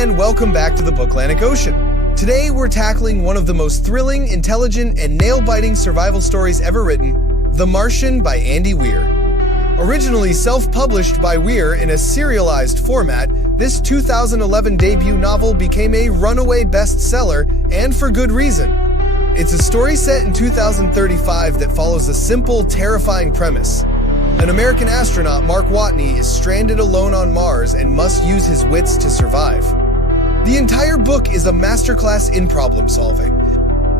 and welcome back to the Booklandic Ocean. Today we're tackling one of the most thrilling, intelligent, and nail-biting survival stories ever written, The Martian by Andy Weir. Originally self-published by Weir in a serialized format, this 2011 debut novel became a runaway bestseller, and for good reason. It's a story set in 2035 that follows a simple, terrifying premise. An American astronaut, Mark Watney, is stranded alone on Mars and must use his wits to survive. The entire book is a masterclass in problem solving.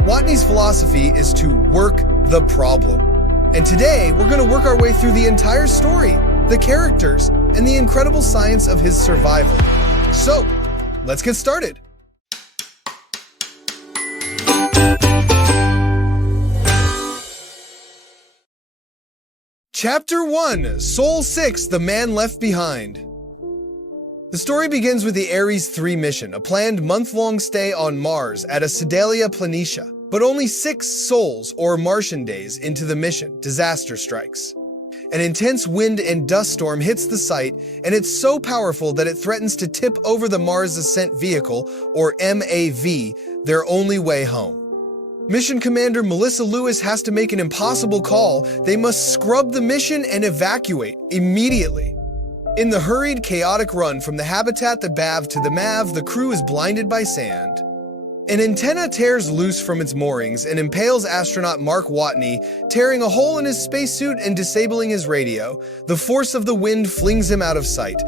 Watney's philosophy is to work the problem. And today, we're going to work our way through the entire story, the characters, and the incredible science of his survival. So, let's get started. Chapter 1, Sol 6, The Man Left Behind. The story begins with the Ares 3 mission, a planned month-long stay on Mars at a Sedalia Planitia. But only 6 sols, or Martian days, into the mission, disaster strikes. An intense wind and dust storm hits the site, and it's so powerful that it threatens to tip over the Mars Ascent Vehicle, or MAV, their only way home. Mission Commander Melissa Lewis has to make an impossible call. They must scrub the mission and evacuate immediately. In the hurried, chaotic run from the habitat, the BAV, to the MAV, the crew is blinded by sand. An antenna tears loose from its moorings and impales astronaut Mark Watney, tearing a hole in his spacesuit and disabling his radio. The force of the wind flings him out of sight.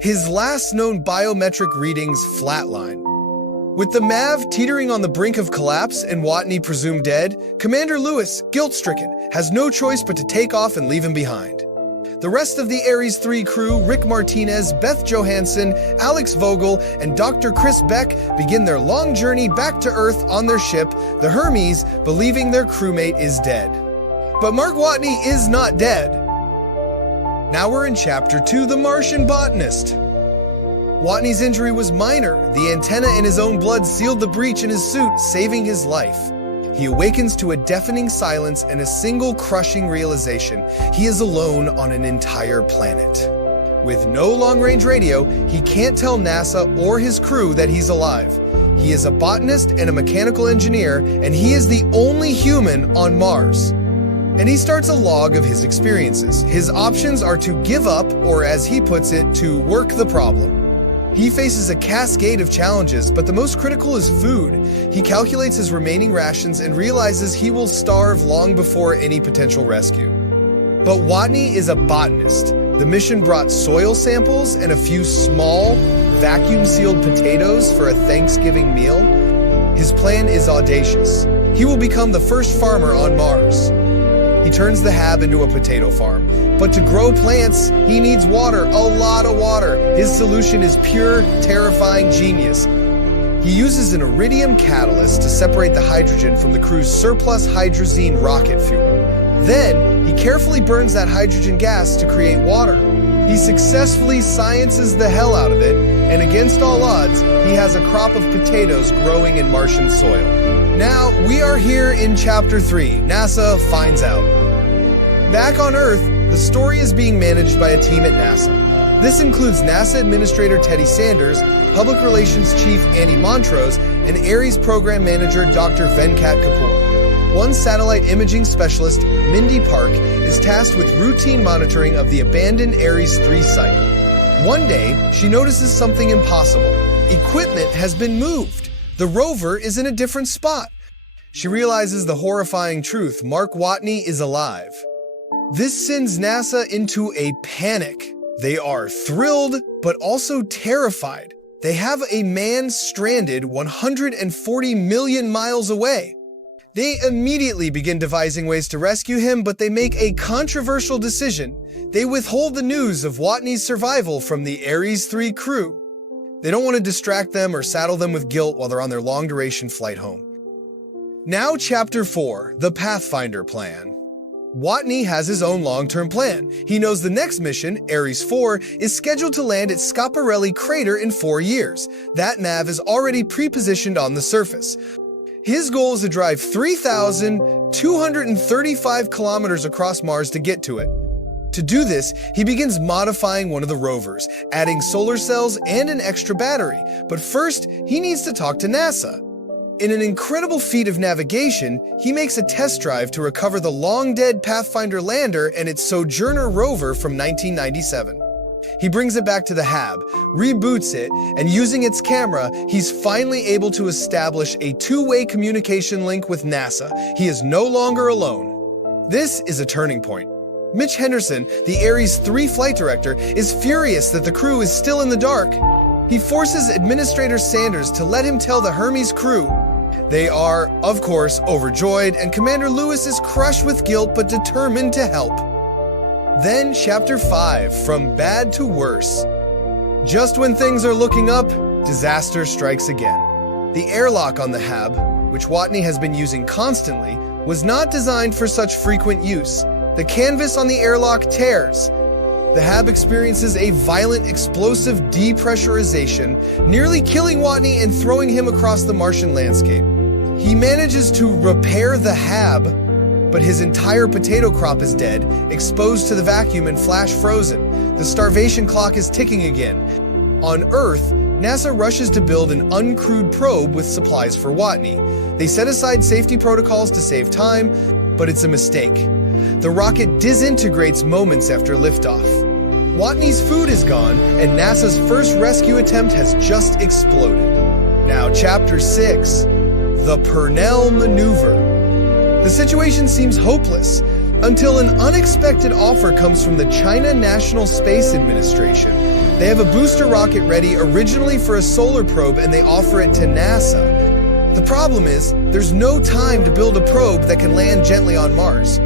His last known biometric readings flatline. With the MAV teetering on the brink of collapse and Watney presumed dead, Commander Lewis, guilt-stricken, has no choice but to take off and leave him behind. The rest of the Ares 3 crew, Rick Martinez, Beth Johansson, Alex Vogel, and Dr. Chris Beck, begin their long journey back to Earth on their ship, the Hermes, believing their crewmate is dead. But Mark Watney is not dead. Now we're in Chapter 2, The Martian Botanist. Watney's injury was minor. The antenna in his own blood sealed the breach in his suit, saving his life. He awakens to a deafening silence and a single crushing realization: he is alone on an entire planet. With no long-range radio, he can't tell NASA or his crew that he's alive. He is a botanist and a mechanical engineer, and he is the only human on Mars. And he starts a log of his experiences. His options are to give up, or as he puts it, to work the problem. He faces a cascade of challenges, but the most critical is food. He calculates his remaining rations and realizes he will starve long before any potential rescue. But Watney is a botanist. The mission brought soil samples and a few small, vacuum-sealed potatoes for a Thanksgiving meal. His plan is audacious. He will become the first farmer on Mars. He turns the hab into a potato farm. But to grow plants, he needs water, a lot of water. His solution is pure, terrifying genius. He uses an iridium catalyst to separate the hydrogen from the crew's surplus hydrazine rocket fuel. Then, he carefully burns that hydrogen gas to create water. He successfully sciences the hell out of it, and against all odds, he has a crop of potatoes growing in Martian soil. Now, we are here in Chapter 3, NASA finds out. Back on Earth, the story is being managed by a team at NASA. This includes NASA Administrator Teddy Sanders, Public Relations Chief Annie Montrose, and Ares Program Manager Dr. Venkat Kapoor. One satellite imaging specialist, Mindy Park, is tasked with routine monitoring of the abandoned Ares 3 site. One day, she notices something impossible. Equipment has been moved. The rover is in a different spot. She realizes the horrifying truth: Mark Watney is alive. This sends NASA into a panic. They are thrilled, but also terrified. They have a man stranded 140 million miles away. They immediately begin devising ways to rescue him, but they make a controversial decision. They withhold the news of Watney's survival from the Ares 3 crew. They don't want to distract them or saddle them with guilt while they're on their long-duration flight home. Now Chapter 4, The Pathfinder Plan. Watney has his own long-term plan. He knows the next mission, Ares 4, is scheduled to land at Schiaparelli Crater in 4 years. That MAV is already pre-positioned on the surface. His goal is to drive 3,235 kilometers across Mars to get to it. To do this, he begins modifying one of the rovers, adding solar cells and an extra battery. But first, he needs to talk to NASA. In an incredible feat of navigation, he makes a test drive to recover the long-dead Pathfinder lander and its Sojourner rover from 1997. He brings it back to the hab, reboots it, and using its camera, he's finally able to establish a two-way communication link with NASA. He is no longer alone. This is a turning point. Mitch Henderson, the Ares 3 flight director, is furious that the crew is still in the dark. He forces Administrator Sanders to let him tell the Hermes crew. They are, of course, overjoyed, and Commander Lewis is crushed with guilt but determined to help. Then, Chapter 5, From Bad to Worse. Just when things are looking up, disaster strikes again. The airlock on the hab, which Watney has been using constantly, was not designed for such frequent use. The canvas on the airlock tears. The hab experiences a violent explosive depressurization, nearly killing Watney and throwing him across the Martian landscape. He manages to repair the hab, but his entire potato crop is dead, exposed to the vacuum and flash frozen. The starvation clock is ticking again. On Earth, NASA rushes to build an uncrewed probe with supplies for Watney. They set aside safety protocols to save time, but it's a mistake. The rocket disintegrates moments after liftoff. Watney's food is gone, and NASA's first rescue attempt has just exploded. Now, Chapter 6, The Purnell Maneuver. The situation seems hopeless until an unexpected offer comes from the China National Space Administration. They have a booster rocket ready originally for a solar probe, and they offer it to NASA. The problem is, there's no time to build a probe that can land gently on Mars.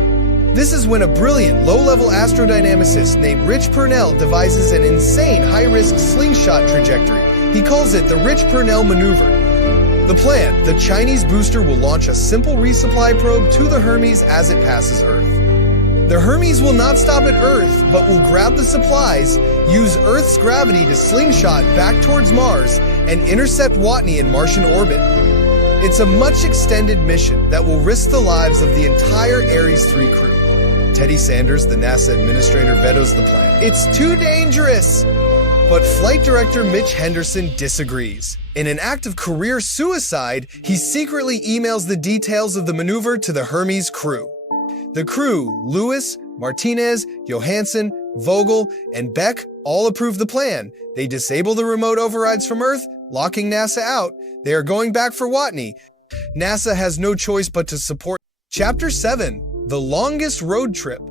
This is when a brilliant, low-level astrodynamicist named Rich Purnell devises an insane high-risk slingshot trajectory. He calls it the Rich Purnell Maneuver. The plan, the Chinese booster will launch a simple resupply probe to the Hermes as it passes Earth. The Hermes will not stop at Earth, but will grab the supplies, use Earth's gravity to slingshot back towards Mars, and intercept Watney in Martian orbit. It's a much extended mission that will risk the lives of the entire Ares 3 crew. Teddy Sanders, the NASA administrator, vetoes the plan. It's too dangerous! But Flight Director Mitch Henderson disagrees. In an act of career suicide, he secretly emails the details of the maneuver to the Hermes crew. The crew, Lewis, Martinez, Johansson, Vogel, and Beck, all approve the plan. They disable the remote overrides from Earth, locking NASA out. They are going back for Watney. NASA has no choice but to support. Chapter 7, The Longest Road Trip.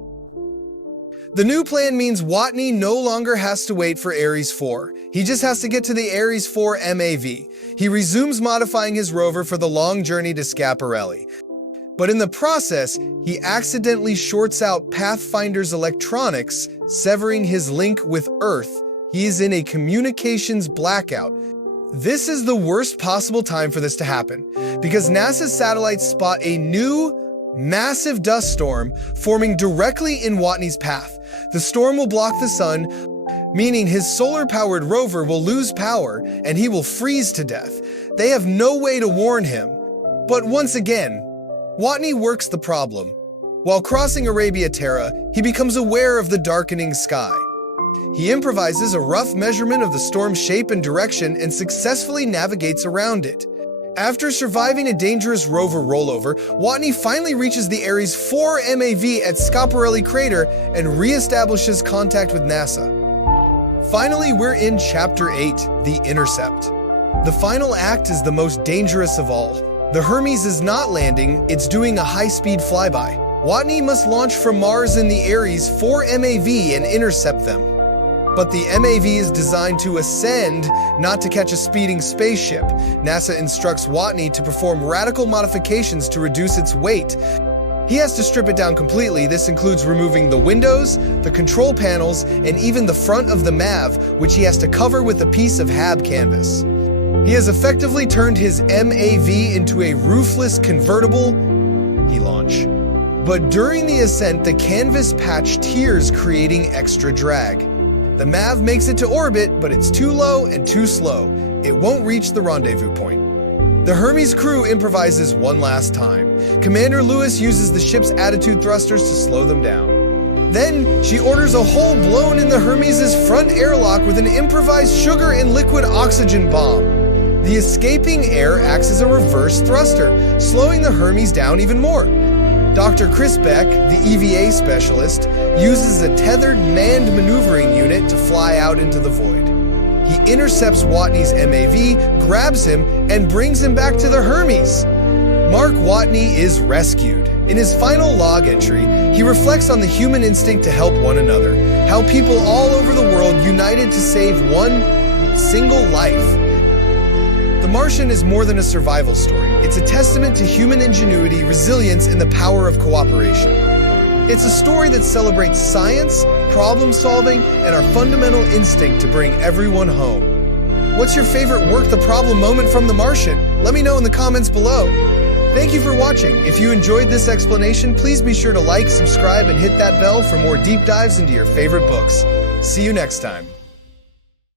The new plan means Watney no longer has to wait for Ares 4. He just has to get to the Ares 4 MAV. He resumes modifying his rover for the long journey to Schiaparelli. But in the process, he accidentally shorts out Pathfinder's electronics, severing his link with Earth. He is in a communications blackout. This is the worst possible time for this to happen, because NASA's satellites spot a new, massive dust storm forming directly in Watney's path. The storm will block the sun, meaning his solar-powered rover will lose power and he will freeze to death. They have no way to warn him. But once again, Watney works the problem. While crossing Arabia Terra, he becomes aware of the darkening sky. He improvises a rough measurement of the storm's shape and direction and successfully navigates around it. After surviving a dangerous rover rollover, Watney finally reaches the Ares 4 MAV at Schiaparelli crater and reestablishes contact with NASA. Finally, we're in Chapter 8, The Intercept. The final act is the most dangerous of all. The Hermes is not landing, it's doing a high-speed flyby. Watney must launch from Mars in the Ares 4 MAV and intercept them. But the MAV is designed to ascend, not to catch a speeding spaceship. NASA instructs Watney to perform radical modifications to reduce its weight. He has to strip it down completely. This includes removing the windows, the control panels, and even the front of the MAV, which he has to cover with a piece of HAB canvas. He has effectively turned his MAV into a roofless convertible launch. But during the ascent, the canvas patch tears, creating extra drag. The MAV makes it to orbit, but it's too low and too slow. It won't reach the rendezvous point. The Hermes crew improvises one last time. Commander Lewis uses the ship's attitude thrusters to slow them down. Then, she orders a hole blown in the Hermes' front airlock with an improvised sugar and liquid oxygen bomb. The escaping air acts as a reverse thruster, slowing the Hermes down even more. Dr. Chris Beck, the EVA specialist, uses a tethered manned maneuvering unit to fly out into the void. He intercepts Watney's MAV, grabs him, and brings him back to the Hermes. Mark Watney is rescued. In his final log entry, he reflects on the human instinct to help one another, how people all over the world united to save one single life. The Martian is more than a survival story. It's a testament to human ingenuity, resilience, and the power of cooperation. It's a story that celebrates science, problem solving, and our fundamental instinct to bring everyone home. What's your favorite work the problem moment from The Martian? Let me know in the comments below. Thank you for watching. If you enjoyed this explanation, please be sure to like, subscribe, and hit that bell for more deep dives into your favorite books. See you next time.